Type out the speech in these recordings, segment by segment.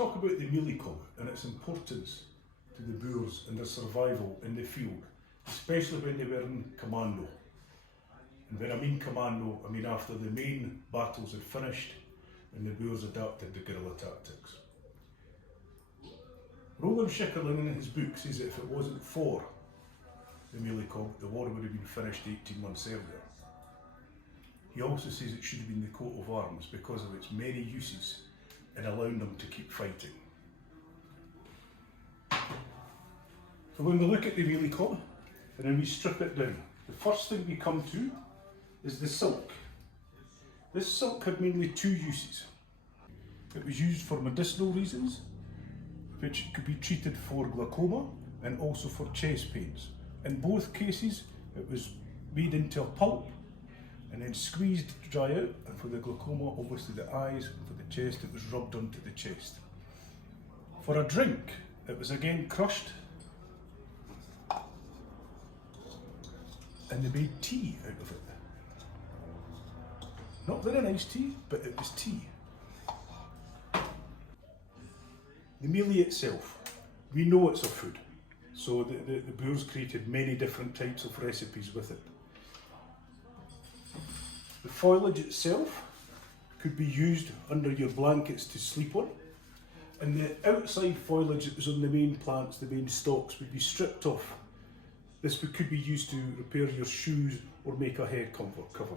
talk about the mielie cob and its importance to the Boers and their survival in the field, especially when they were in commando. And when I mean commando, I mean after the main battles had finished and the Boers adapted the guerrilla tactics. Roland Schickerling in his book says that if it wasn't for the mielie cob, the war would have been finished 18 months earlier. He also says it should have been the coat of arms because of its many uses in allowing them to keep fighting. So when we look at the mielie cob and then we strip it down, the first thing we come to is the silk. This silk had mainly two uses. It was used for medicinal reasons, which could be treated for glaucoma and also for chest pains. In both cases, it was made into a pulp and then squeezed to dry out, and for the glaucoma, obviously the eyes, and for the chest, it was rubbed onto the chest. For a drink, it was again crushed and they made tea out of it. Not very nice tea, but it was tea. The mielie itself, we know it's a food, so the Boers created many different types of recipes with it. The foliage itself could be used under your blankets to sleep on, and the outside foliage that was on the main plants, the main stalks, would be stripped off. This could be used to repair your shoes or make a head cover.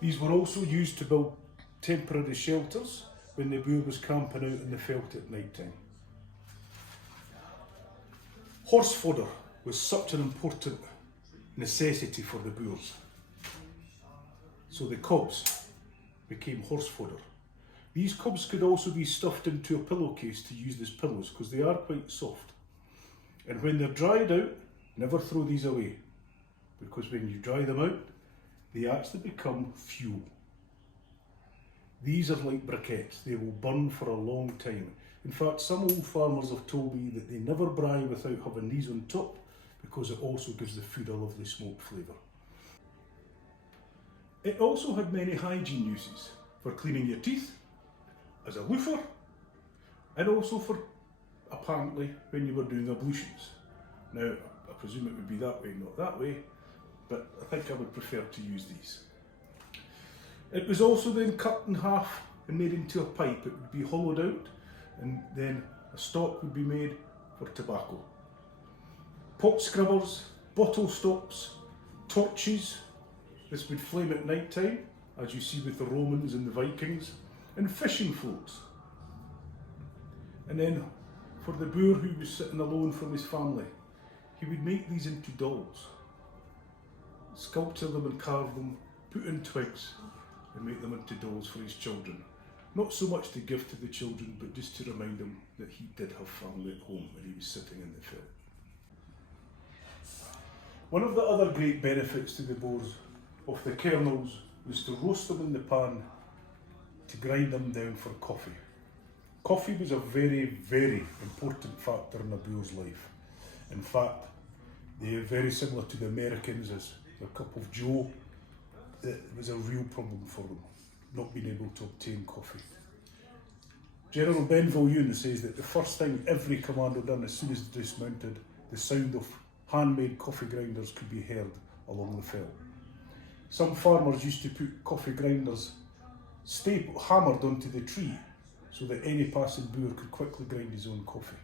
These were also used to build temporary shelters when the Boer was camping out in the veld at night time. Horse fodder was such an important necessity for the Boers. So the cobs became horse fodder. These cobs could also be stuffed into a pillowcase to use as pillows because they are quite soft. And when they're dried out, never throw these away, because when you dry them out, they actually become fuel. These are like briquettes, they will burn for a long time. In fact, some old farmers have told me that they never braai without having these on top, because it also gives the food a lovely smoked flavour. It also had many hygiene uses, for cleaning your teeth, as a loofah, and also for, apparently, when you were doing ablutions. Now, I presume it would be that way, not that way, but I think I would prefer to use these. It was also then cut in half and made into a pipe. It would be hollowed out, and then a stalk would be made for tobacco. Pot scrubbers, bottle stops, torches. This would flame at night time, as you see with the Romans and the Vikings, and fishing floats. And then for the Boer who was sitting alone from his family, he would make these into dolls, sculpture them and carve them, put in twigs and make them into dolls for his children. Not so much to give to the children, but just to remind them that he did have family at home when he was sitting in the veld. One of the other great benefits to the Boers of the kernels was to roast them in the pan to grind them down for coffee. Coffee was a very, very important factor in a Boer's life. In fact, they are very similar to the Americans as a cup of joe. It was a real problem for them, not being able to obtain coffee. General Benville says that the first thing every commando done as soon as they dismounted, the sound of handmade coffee grinders could be heard along the veld. Some farmers used to put coffee grinders hammered onto the tree so that any passing Boer could quickly grind his own coffee.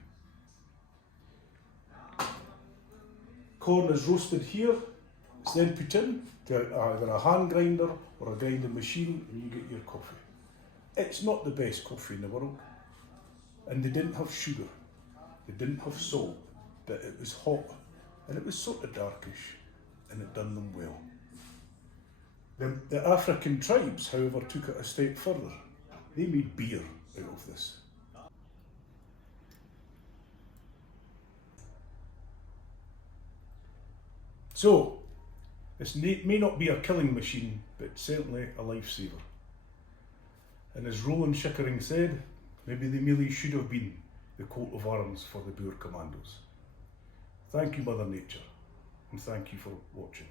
Corn is roasted here, it's then put in to either a hand grinder or a grinding machine, and you get your coffee. It's not the best coffee in the world, and they didn't have sugar, they didn't have salt, but it was hot and it was sort of darkish, and it done them well. The African tribes, however, took it a step further. They made beer out of this. So, this may not be a killing machine, but certainly a lifesaver. And as Roland Schickerling said, maybe the mielie should have been the coat of arms for the Boer Commandos. Thank you, Mother Nature, and thank you for watching.